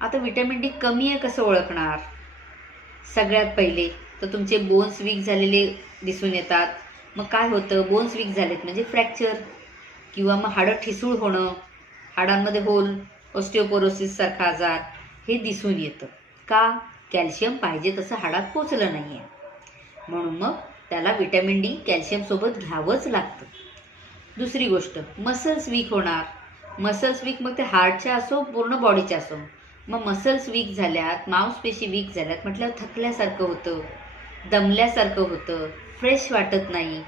आता vitamin D कमी आहे कसं ओळखणार? सगळ्यात पहिले तर तुमचे बोन्स वीक झालेले दिसून येतात. मग काय होतं, बोन्स वीक झालेत म्हणजे फ्रॅक्चर किंवा मग हाडं ठिसूळ होणं, हाडांमध्ये होल, ऑस्टिओपोरोसिस सारखा आजार हे दिसून येतं. का? कॅल्शियम पाहिजे तसं हाडात पोचलं नाहीये. म्हणून मग त्याला विटॅमिन डी कॅल्शियम सोबत घ्यावंच लागतं. दुसरी गोष्ट, मसल्स वीक होणार. मसल्स वीक मग ते हार्टच्या असो पूर्ण बॉडीच्या असो. मग मसल्स वीक झाल्यात, मांसपेशी वीक झाल्यात म्हटल्यावर थकल्यासारखं होतं, दमल्यासारखं होतं, फ्रेश वाटत नाही.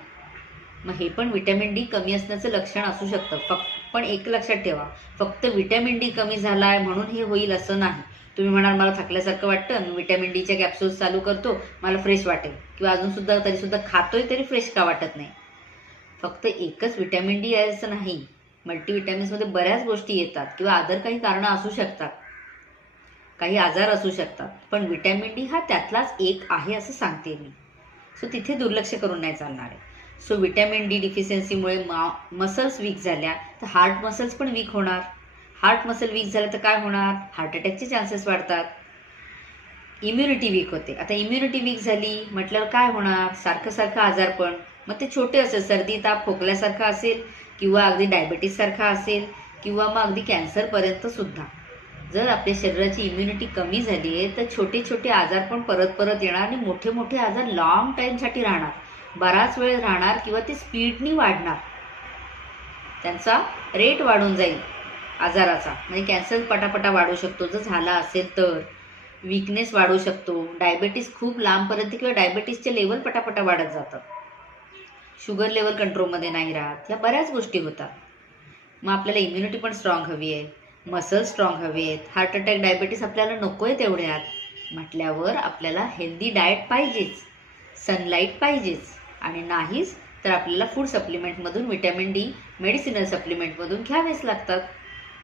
मग हे पण विटॅमिन डी कमी असण्याचं लक्षण असू शकतं. पण एक लक्षात ठेवा, फक्त विटॅमिन डी कमी झालाय म्हणून हे होईल असं नाही. तुम्ही म्हणाल मला थकल्यासारखं वाटतं, मी विटॅमिन डीच्या कॅप्सूल्स चालू करतो, मला फ्रेश वाटेल, किंवा अजून सुद्धा तरीसुद्धा खातोय तरी फ्रेश का वाटत नाही. फक्त एकच विटॅमिन डी आहे असं नाही. मल्टीविटॅमिन्समध्ये बऱ्याच गोष्टी येतात किंवा अदर काही कारणं असू शकतात, काही आजार असू शकतात. पण विटॅमिन डी हा त्यातलाच एक आहे असं सांगते मी. सो तिथे दुर्लक्ष करून नाही चालणार आहे. सो विटॅमिन डी डिफिशियन्सीमुळे मसल्स वीक झाल्या तर हार्ट मसल्स पण वीक होणार. हार्ट मसल वीक झालं तर काय होणार? हार्ट अटॅकचे चान्सेस वाढतात. इम्युनिटी वीक होते. आता इम्युनिटी वीक झाली म्हटल्यावर काय होणार? सारखं सारखं आजारपण. मग ते छोटे असेल, सर्दी ताप खोकल्यासारखा असेल, किंवा अगदी डायबिटीस सारखा असेल, किंवा मग अगदी कॅन्सरपर्यंत सुद्धा. जर आपल्या शरीराची इम्युनिटी कमी झाली आहे तर छोटे छोटे आजार पण परत परत येणार आणि मोठे मोठे आजार लॉंग टाईमसाठी राहणार, बराच वेळ राहणार, किंवा ते स्पीडनी वाढणार. त्यांचा रेट वाढून जाईल आजाराचा. म्हणजे कॅन्सर पटापटा वाढू शकतो जर झाला असेल तर. वीकनेस वाढू शकतो. डायबिटीस खूप लांबपर्यंत किंवा डायबिटीसचे लेवल पटापटा वाढत जातात. शुगर लेवल कंट्रोलमध्ये नाही राहत. या बऱ्याच गोष्टी होतात. मग आपल्याला इम्युनिटी पण स्ट्रॉंग हवी आहे, मसल स्ट्रॉंग हवे आहेत. हार्ट अटॅक डायबिटीस आपल्याला नको आहे तेवढ्यात म्हटल्यावर आपल्याला हेल्दी डाएट पाहिजेच, सनलाईट पाहिजेच, आणि नाहीच तर आपल्याला फूड सप्लिमेंटमधून विटॅमिन डी मेडिसिनल सप्लिमेंटमधून घ्यावेच लागतात.